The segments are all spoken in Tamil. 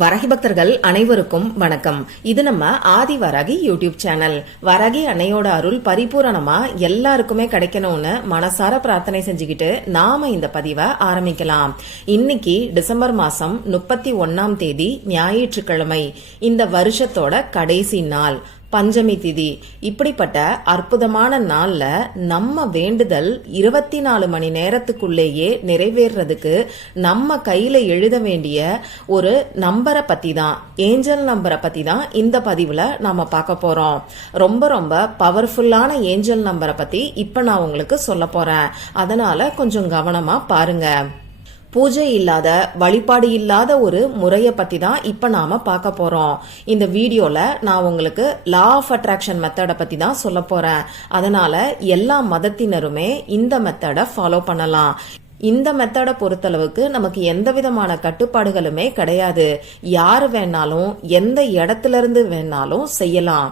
வரகி பக்தர்கள் அனைவருக்கும் வணக்கம். இது நம்ம ஆதி வரகி யூடியூப் சேனல். வரகி அன்னையோட அருள் பரிபூரணமா எல்லாருக்குமே கிடைக்கணும்னு மனசார பிரார்த்தனை செஞ்சுக்கிட்டு நாம இந்த பதிவை ஆரம்பிக்கலாம். இன்னைக்கு டிசம்பர் மாசம் முப்பத்தி ஒன்னாம் தேதி ஞாயிற்றுக்கிழமை. இந்த வருஷத்தோட கடைசி நாள். பஞ்சமி திதி. இப்படிப்பட்ட அற்புதமான நாள்ல நம்ம வேண்டுதல் இருபத்தி நாலு மணி நேரத்துக்குள்ளேயே நிறைவேறதுக்கு நம்ம கையில எழுத வேண்டிய ஒரு நம்பரை பத்தி தான் ஏஞ்சல் நம்பரை பத்தி தான் இந்த பதிவுல நாம பார்க்க போறோம். ரொம்ப ரொம்ப பவர்ஃபுல்லான ஏஞ்சல் நம்பரை பத்தி இப்ப நான் உங்களுக்கு சொல்ல போறேன். அதனால கொஞ்சம் கவனமா பாருங்க. பூஜை இல்லாத வழிபாடு இல்லாத ஒரு முறையை பத்தி தான் இப்ப நாம பார்க்க போறோம். இந்த வீடியோல நான் உங்களுக்கு லா ஆஃப் அட்ராக்ஷன் மெத்தடை பத்தி தான் சொல்ல போறேன். அதனால எல்லா மதத்தினருமே இந்த மெத்தடை ஃபாலோ பண்ணலாம். இந்த மெத்தடை பொறுத்தளவுக்கு நமக்கு எந்த விதமான கட்டுப்பாடுகளுமே கிடையாது. யார் வேணாலும் எந்த இடத்துல இருந்து வேணாலும் செய்யலாம்.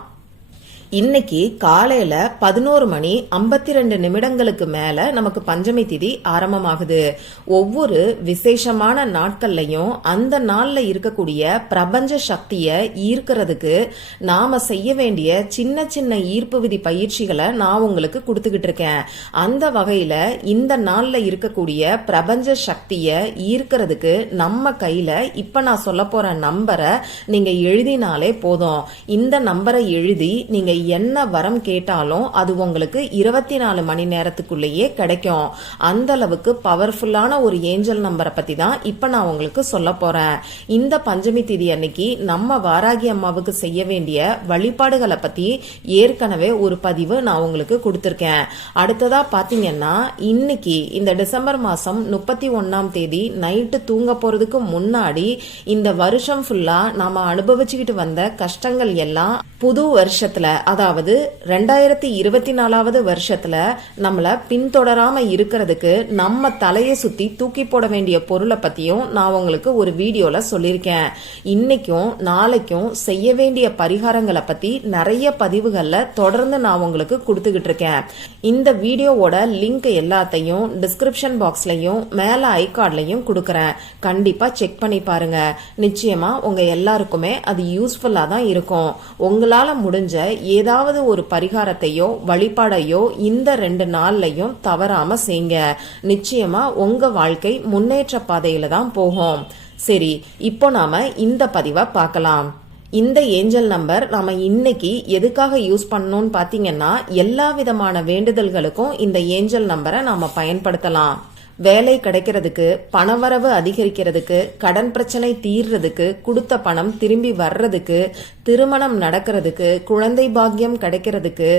இன்னைக்கு காலையில பதினோரு மணி ஐம்பத்தி ரெண்டு நிமிடங்களுக்கு மேல நமக்கு பஞ்சமி திதி ஆரம்பமாகுது. ஒவ்வொரு விசேஷமான நாட்கள்லையும் அந்த நாள்ல இருக்கக்கூடிய பிரபஞ்ச சக்திய ஈர்க்கிறதுக்கு நாம செய்ய வேண்டிய சின்ன சின்ன ஈர்ப்பு விதி பயிற்சிகளை நான் உங்களுக்கு கொடுத்துக்கிட்டு இருக்கேன். அந்த வகையில இந்த நாள்ல இருக்கக்கூடிய பிரபஞ்ச சக்திய ஈர்க்கிறதுக்கு நம்ம கையில இப்ப நான் சொல்ல போற நம்பரை நீங்க எழுதினாலே போதும். இந்த நம்பரை எழுதி நீங்க என்ன வரம் கேட்டாலும் அது உங்களுக்கு இருபத்தி நாலு மணி நேரத்துக்குள்ளேயே கிடைக்கும். அந்த அளவுக்கு பவர்ஃபுல்லான ஒரு ஏஞ்சல் நம்பரை பத்தி தான் இப்ப நான் உங்களுக்கு சொல்ல போறேன். இந்த பஞ்சமி திதி அன்னைக்கு நம்ம வாராகி அம்மாவுக்கு செய்ய வேண்டிய வழிபாடுகளை பத்தி ஏற்கனவே ஒரு பதிவு நான் உங்களுக்கு கொடுத்திருக்கேன். அடுத்ததா பாத்தீங்கன்னா இன்னைக்கு இந்த டிசம்பர் மாசம் முப்பத்தி ஒன்னாம் தேதி நைட்டு தூங்க போறதுக்கு முன்னாடி இந்த வருஷம் ஃபுல்லா நாம அனுபவிச்சுக்கிட்டு வந்த கஷ்டங்கள் எல்லாம் புது வருஷத்துல அதாவது ரெண்டாயிரத்தி இருபத்தி நாலாவது வருஷத்துல நம்மள பின்தொடராம இருக்கிறதுக்கு நம்ம தலையை சுத்தி தூக்கி போட வேண்டிய பொருளை பத்தியும் நான் உங்களுக்கு ஒரு வீடியோல சொல்லியிருக்கேன். இன்னைக்கும் நாளைக்கும் செய்ய வேண்டிய பரிகாரங்களை பத்தி நிறைய பதிவுகள்ல தொடர்ந்து நான் உங்களுக்கு கொடுத்துக்கிட்டு இருக்கேன் இந்த வீடியோவோட லிங்க் எல்லாத்தையும் டிஸ்கிரிப்ஷன் பாக்ஸ்லயும் மேல ஐ கொடுக்கறேன். கண்டிப்பா செக் பண்ணி பாருங்க. நிச்சயமா உங்க எல்லாருக்குமே அது யூஸ்ஃபுல்லா தான் இருக்கும். உங்களால முடிஞ்ச ஏ ஏதாவது ஒரு பரிகாரத்தையோ வழிபாடையோ இந்த ரெண்டு நாள்லையும் தவறாம செய்யுங்க நிச்சயமா உங்க வாழ்க்கை முன்னேற்ற பாதையில தான் போகும். சரி இப்போ நாம இந்த பதிவை பார்க்கலாம். இந்த ஏஞ்சல் நம்பர் நாம இன்னைக்கு எதுக்காக யூஸ் பண்ணணும்னு பாத்தீங்கன்னா எல்லா விதமான வேண்டுதல்களுக்கும் இந்த ஏஞ்சல் நம்பரை நாம பயன்படுத்தலாம். வேலை கிடைக்கிறதுக்கு பணவரவு அதிகரிக்கிறதுக்கு கடன் பிரச்சனை தீர்றதுக்கு கொடுத்த பணம் திரும்பி வர்றதுக்கு திருமணம் நடக்கிறதுக்கு குழந்தை பாக்கியம் கிடைக்கிறதுக்கு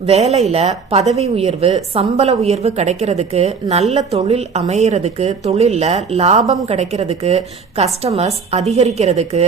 வேலையில பதவி உயர்வு சம்பள உயர்வு கிடைக்கிறதுக்கு நல்ல தொழில் அமையறதுக்கு தொழில்ல லாபம் கிடைக்கிறதுக்கு கஸ்டமர்ஸ் அதிகரிக்கிறதுக்கு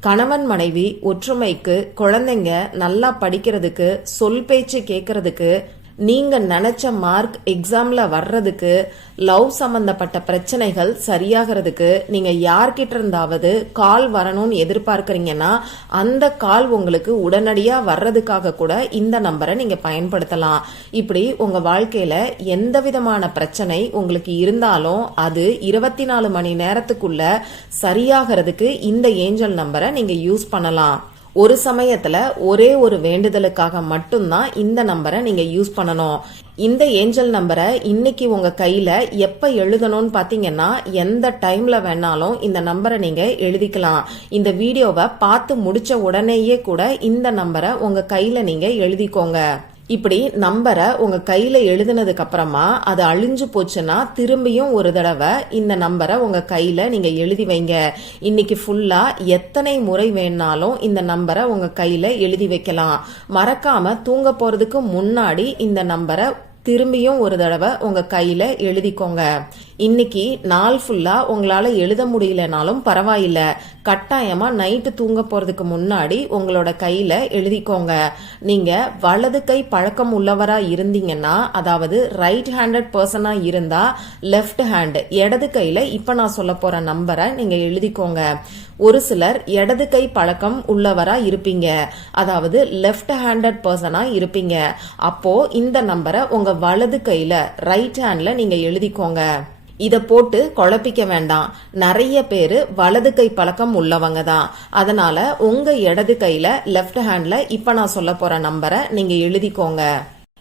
கணவன் மனைவி ஒற்றுமைக்கு குழந்தைங்க நல்லா படிக்கிறதுக்கு சொல் பேச்சு கேட்கறதுக்கு நீங்க நினைச்ச மார்க் எக்ஸாம்ல வர்றதுக்கு லவ் சம்பந்தப்பட்ட பிரச்சனைகள் சரியாகிறதுக்கு நீங்க யார்கிட்ட இருந்தாவது கால் வரணும்னு எதிர்பார்க்கறீங்கன்னா அந்த கால் உங்களுக்கு உடனடியா வர்றதுக்காக கூட இந்த நம்பரை நீங்க பயன்படுத்தலாம். இப்படி உங்க வாழ்க்கையில எந்த விதமான பிரச்சனை உங்களுக்கு இருந்தாலும் அது இருபத்தி நாலு மணி நேரத்துக்குள்ள சரியாகிறதுக்கு இந்த ஏஞ்சல் நம்பரை நீங்க யூஸ் பண்ணலாம். ஒரு சமயத்துல ஒரே ஒரு வேண்டுதலுக்காக மட்டும்தான் இந்த நம்பரை நீங்க யூஸ் பண்ணணும். இந்த ஏஞ்சல் நம்பரை இன்னைக்கு உங்க கையில எப்ப எழுதணும்னு பாத்தீங்கன்னா எந்த டைம்ல வேணாலும் இந்த நம்பரை நீங்க எழுதிக்கலாம். இந்த வீடியோவை பார்த்து முடிச்ச உடனேயே கூட இந்த நம்பரை உங்க கையில நீங்க எழுதிக்கோங்க. இப்படி நம்பரை உங்க கையில எழுதினதுக்கு அப்புறமா அது அழிஞ்சு போச்சுன்னா திரும்பியும் ஒரு தடவை இந்த நம்பரை உங்க கையில நீங்க எழுதி வைங்க. இன்னைக்கு ஃபுல்லா எத்தனை முறை வேணாலும் இந்த நம்பரை உங்க கையில எழுதி வைக்கலாம். மறக்காம தூங்க போறதுக்கு முன்னாடி இந்த நம்பரை திரும்பியும் ஒரு தடவை உங்க கையில எழுதிக்கோங்க. இன்னைக்கு நாள் ஃபுல்லா உங்களால எழுத முடியலனாலும் பரவாயில்ல. கட்டாயமா நைட்டு தூங்க போறதுக்கு முன்னாடி உங்களோட கையில எழுதிக்கோங்க. நீங்க வலது கை பழக்கம் உள்ளவரா இருந்தீங்கன்னா அதாவது ரைட் ஹேண்டட் பர்சனா இருந்தா லெஃப்ட் ஹேண்ட் இடது கையில இப்ப நான் சொல்ல போற நம்பரை நீங்க எழுதிக்கோங்க. ஒரு சிலர் இடது கை பழக்கம் உள்ளவரா இருப்பீங்க. அதாவது லெஃப்ட் ஹேண்டட் பர்சனா இருப்பீங்க. அப்போ இந்த நம்பரை உங்க வலது கையில ரைட் ஹேண்ட்ல நீங்க எழுதிக்கோங்க. இதை போட்டு குழப்பிக்க வேண்டாம். நிறைய பேர் வலது கை பழக்கம் உள்ளவங்க தான். அதனால உங்க இடது கையில லெஃப்ட் ஹேண்ட்ல இப்ப நான் சொல்ல போற நம்பரை நீங்க எழுதிக்கோங்க.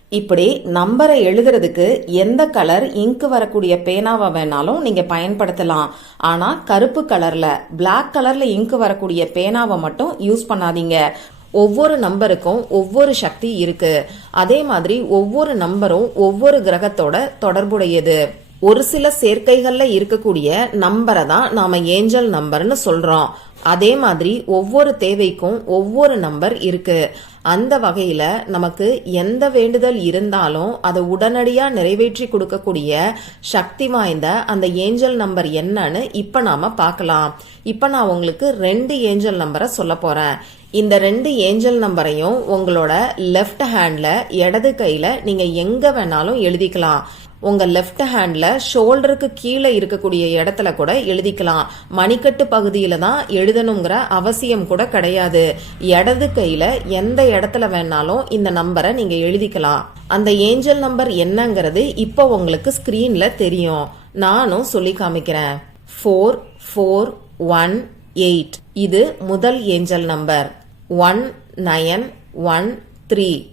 இப்படி நம்பரை எழுதுறதுக்கு எந்த கலர் இங்கு வரக்கூடிய பேனாவை வேணாலும் நீங்க பயன்படுத்தலாம். ஆனா கருப்பு கலர்ல பிளாக் கலர்ல இங்கு வரக்கூடிய பேனாவை மட்டும் யூஸ் பண்ணாதீங்க. ஒவ்வொரு நம்பருக்கும் ஒவ்வொரு சக்தி இருக்கு. அதே மாதிரி ஒவ்வொரு நம்பரும் ஒவ்வொரு கிரகத்தோட தொடர்புடையது. ஒரு சில சேர்க்கைகள்ல இருக்கக்கூடிய நம்பரை தான் நாம ஏஞ்சல் நம்பர்னு சொல்றோம். அதே மாதிரி ஒவ்வொரு தேவைக்கும் ஒவ்வொரு நம்பர் இருக்கு. அந்த வகையில நமக்கு எந்த வேண்டுதல் இருந்தாலும் அதை உடனடியா நிறைவேற்றி கொடுக்கக்கூடிய சக்தி வாய்ந்த அந்த ஏஞ்சல் நம்பர் என்னன்னு இப்ப நாம பார்க்கலாம். இப்ப நான் உங்களுக்கு ரெண்டு ஏஞ்சல் நம்பரை சொல்ல போறேன். இந்த ரெண்டு ஏஞ்சல் நம்பரையும் உங்களோட லெஃப்ட் ஹேண்ட்ல இடது கையில நீங்க எங்க வேணாலும் எழுதிக்கலாம். உங்க லெஃப்ட் ஹேண்ட்ல ஷோல்டருக்கு கீழே இருக்கக்கூடிய இடத்துல கூட எழுதிக்கலாம். மணிக்கட்டு பகுதியில தான் எழுதணுங்கிற அவசியம் கூட கிடையாது. இடது கையில எந்த இடத்துல வேணாலும் இந்த நம்பரை நீங்க எழுதிக்கலாம். அந்த ஏஞ்சல் நம்பர் என்னங்கிறது இப்போ உங்களுக்கு ஸ்கிரீன்ல தெரியும். நானும் சொல்லி காமிக்கிறேன். ஃபோர் ஃபோர் ஒன் எயிட் இது முதல் angel number one nine one three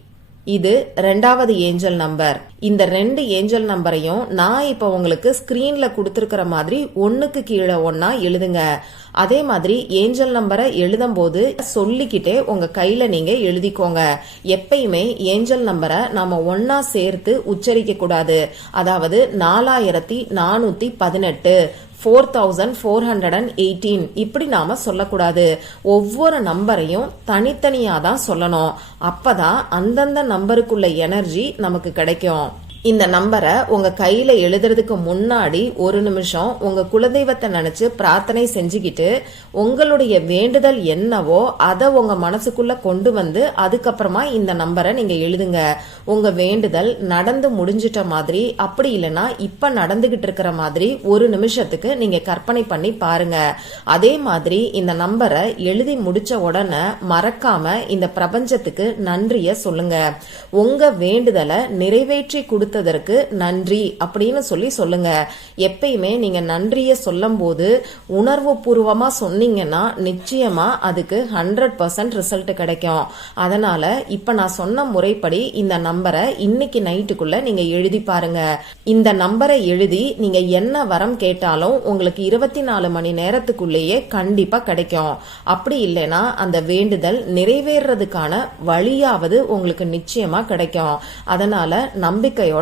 இது ரெண்டாவது ஏஞ்சல் நம்பர் இந்த ரெண்டு ஏஞ்சல் நம்பரையும் நான் இப்போ உங்களுக்கு ஸ்கிரீன்ல கொடுத்துருக்கிற மாதிரி ஒன்னுக்கு கீழே ஒன்னா எழுதுங்க. அதே மாதிரி ஏஞ்சல் நம்பரை எழுதும் போது சொல்லிக்கிட்டே உங்க கையில நீங்க எழுதிக்கோங்க. எப்பயுமே ஏஞ்சல் நம்பரை நாம ஒன்னா சேர்த்து உச்சரிக்க கூடாது. அதாவது நாலாயிரத்தி நானூத்தி பதினெட்டு four thousand four hundred and eighteen இப்படி நாம சொல்லக்கூடாது. ஒவ்வொரு நம்பரையும் தனித்தனியா தான் சொல்லணும். அப்பதான் அந்தந்த நம்பருக்குள்ள எனர்ஜி நமக்கு கிடைக்கும். இந்த நம்பரை உங்க கையில எழுதுறதுக்கு முன்னாடி ஒரு நிமிஷம் உங்க குலதெய்வத்தை நினைச்சு பிரார்த்தனை செஞ்சுக்கிட்டு உங்களுடைய வேண்டுதல் என்னவோ அதை உங்க மனசுக்குள்ள கொண்டு வந்து அதுக்கப்புறமா இந்த நம்பரை நீங்க எழுதுங்க. உங்க வேண்டுதல் நடந்து முடிஞ்சிட்ட மாதிரி அப்படி இல்லைன்னா இப்ப நடந்துகிட்டு இருக்கிற மாதிரி ஒரு நிமிஷத்துக்கு நீங்க கற்பனை பண்ணி பாருங்க. அதே மாதிரி இந்த நம்பரை எழுதி முடிச்ச உடனே மறக்காம இந்த பிரபஞ்சத்துக்கு நன்றிய சொல்லுங்க. உங்க வேண்டுதலை நிறைவேற்றி கொடுத்ததற்கு நன்றி அப்படின்னு சொல்லி சொல்லுங்க. எப்பயுமே நீங்க நன்றிய சொல்லும் போது உணர்வு பூர்வமா சொன்னீங்கன்னா நிச்சயமா அதுக்கு ஹண்ட்ரட் பர்சன்ட் ரிசல்ட் கிடைக்கும். அதனால இப்ப நான் சொன்ன முறைப்படி இந்த நம்பரை இன்னைக்கு நைட்டுக்குள்ள நீங்க எழுதி பாருங்க. இந்த நம்பரை எழுதி நீங்க என்ன வரம் கேட்டாலும் உங்களுக்கு இருபத்தி நாலு மணி நேரத்துக்குள்ளேயே கண்டிப்பா கிடைக்கும். அப்படி இல்லைன்னா அந்த வேண்டுதல் நிறைவேறதுக்கான வழியாவது உங்களுக்கு நிச்சயமா கிடைக்கும். அதனால நம்பிக்கையோட